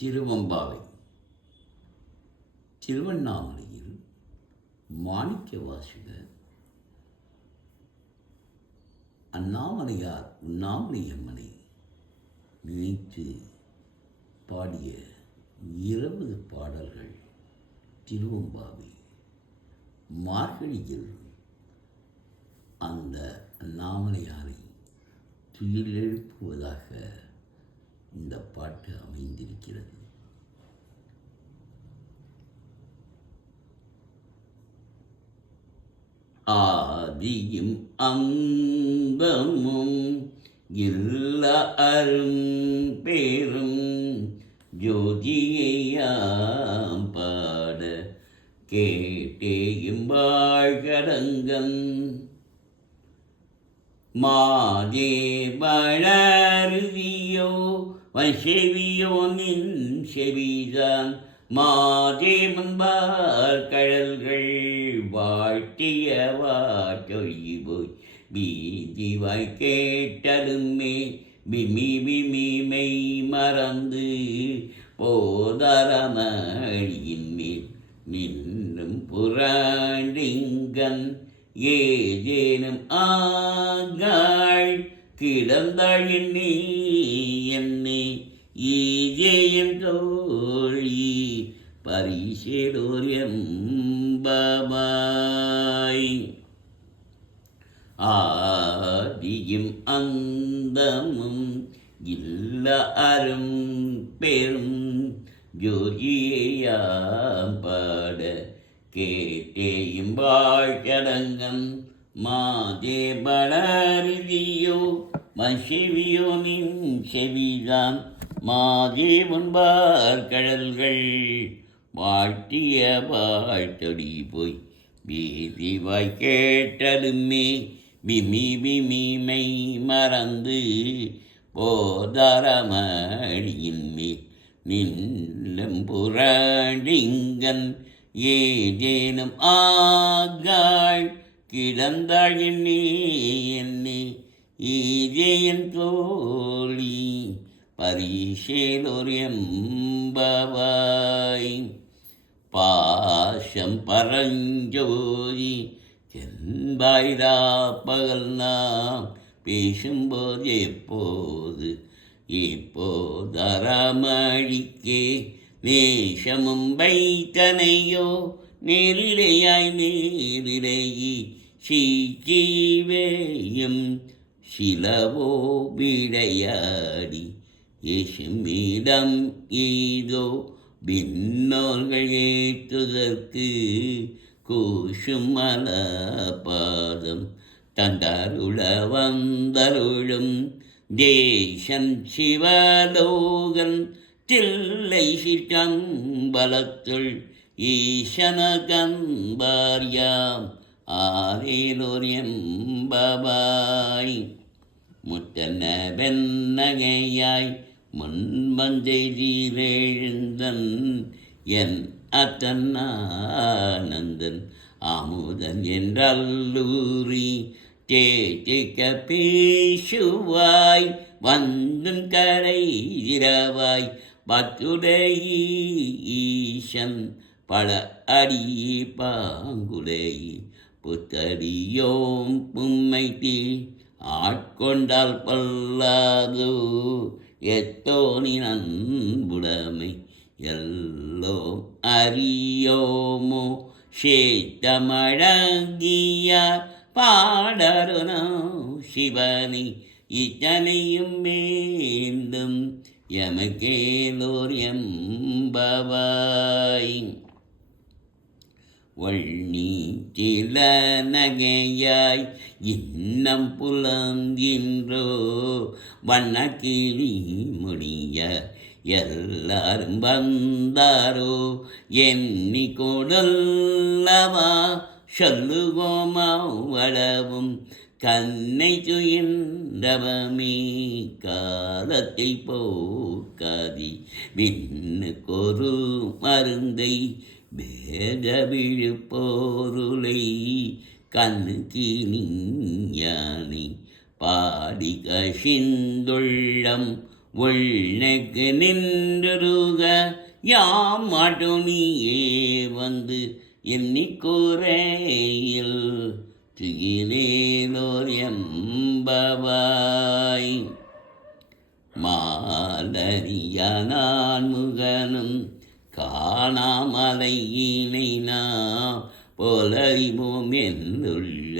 திருவம்பாவை. திருவண்ணாமலையில் மாணிக்கவாசகர் அண்ணாமலையார் உண்ணாமலையம்மனை நினைத்து பாடிய 20 பாடல்கள் திருவம்பாவை. மார்கழியில் அந்த அண்ணாமலையாரை துயிலெழுப்புவதாக இந்த பாட்டு அமைந்திருக்கிறது. ஆதியும் அந்தமும் இல்ல அரும்பேரும் ஜோதியாம் பாட கேட்டேயும் வாழ்கடங்கன் மாதே வளருதியோ வசெவியோ நின் செவிதான் மாதே முன்பார் கடல்கள் வாழ்த்திய வாட்டொழிபோய் பீதிவாய் கேட்டலுமே விமி மறந்து போதரமழியின் மேல் நின்றும் புராண்டிங்கன் ஏதேனும் ஆகாள் கிடந்தாள் நீ என்னை ஈஜேயன் தோழி பரிசேடோர் எம்பமாய். ஆதியும் அந்தமும் இல்ல அரும் பெரும் ஜோதியாம் பாட கேட்டேயும் வாழ்கடங்கன் மாதே பலருதியோ மசிவியோ நின் செவிதான் மாதே முன்பார் கடல்கள் வாழ்த்திய வாழ்த்தொடி போய் பீதிவாய் கேட்டலுமே விமி மறந்து போதரமழியின் மேல் நின்றும் புராண்டிங்கன் ஏதேனும் ஆகாள் கிடந்தாள் என்னை ஈதேயன் தோழி பரிசேலோர் எம்பவாய். பாசம் பரஞ்சோதி என்பாயிரா பகல் நாம் பேசும்போது இப்போதரமழிக்கே நேசமும் வைத்தனையோ நேரிலேயி சீக்கிவேயும் சிலவோ விடையாடி ஏசுமிடம் ஈதோ பின்னோர்கள் ஏற்றுதற்கு கூசும் மலபாதம் தந்தருள வந்தருளும் தேசம் சிவலோகன் தில்லை சிற்றம்பலத்துள் ஈசனகம்பார்யாம் ஆரேலோர் எம்பவாய். முத்தன வெண்ணகையாய் முன்வந்தெதிரெழுந்தன் என் அத்தன்னானந்தன் அமுதன் என்றல்லூரி தேத்திக்க பேசுவாய் வந்தும் கரை இரவாய் பத்துடைய ஈசன் பல அடி பாங்குலை புத்தடியோம் பும்மைத்தி ஆட்கொண்டால் பல்லாதோ எத்தோனி அன்புடைமை எல்லோ அறியோமோ சேத்தமழங்கிய பாடருனோ சிவனி இத்தனையும் மீண்டும் எமக்கேலோர் எம்பவாய். வள்ளி சில நகையாய் இன்னம் புலங்கின்றோ வண்ணக்கிளி முடிய எல்லாரும் வந்தாரோ எண்ணி கொடல்லவா சொல்லுகோமாவளவும் கண்ணை துயின்றவமே காலத்தை போக்காதி விண்ணுக்கொரு மருந்தை பேத விழுப்போருளை கண்ணுக்கு நீயானை பாடி கசிந்துள்ளம் உள்நெக்கு நின்றுருக யாம் மாட்டோம் நீயே வந்து எண்ணிக்கூரையில் துயிலேலோர் எம்பவாய். மாலரியானான் முகனும் காணாமலையினை நாம் போலறிவோம் என்றுள்ள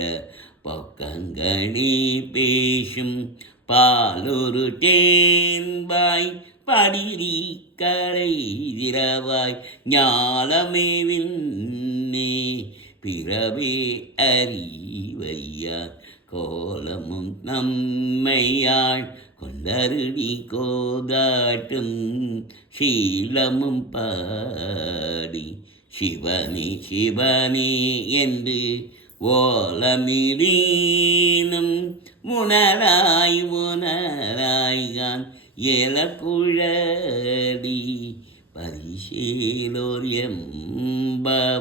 பக்கங்களி பேசும் பாலொரு தேன்பாய் படிரி கரை திரவாய் ஞாலமேவின்னே பிறவே அறிவையார் கோலமும் நம்மையாள் கொண்டருடி கோதாட்டும் சீலமும் பாடி சிவனே சிவனே என்று ஓலமிடீனும் உணராய் உணராய்கான் ஏலக்குழடி பரிசேலோர் எம்பவாய்.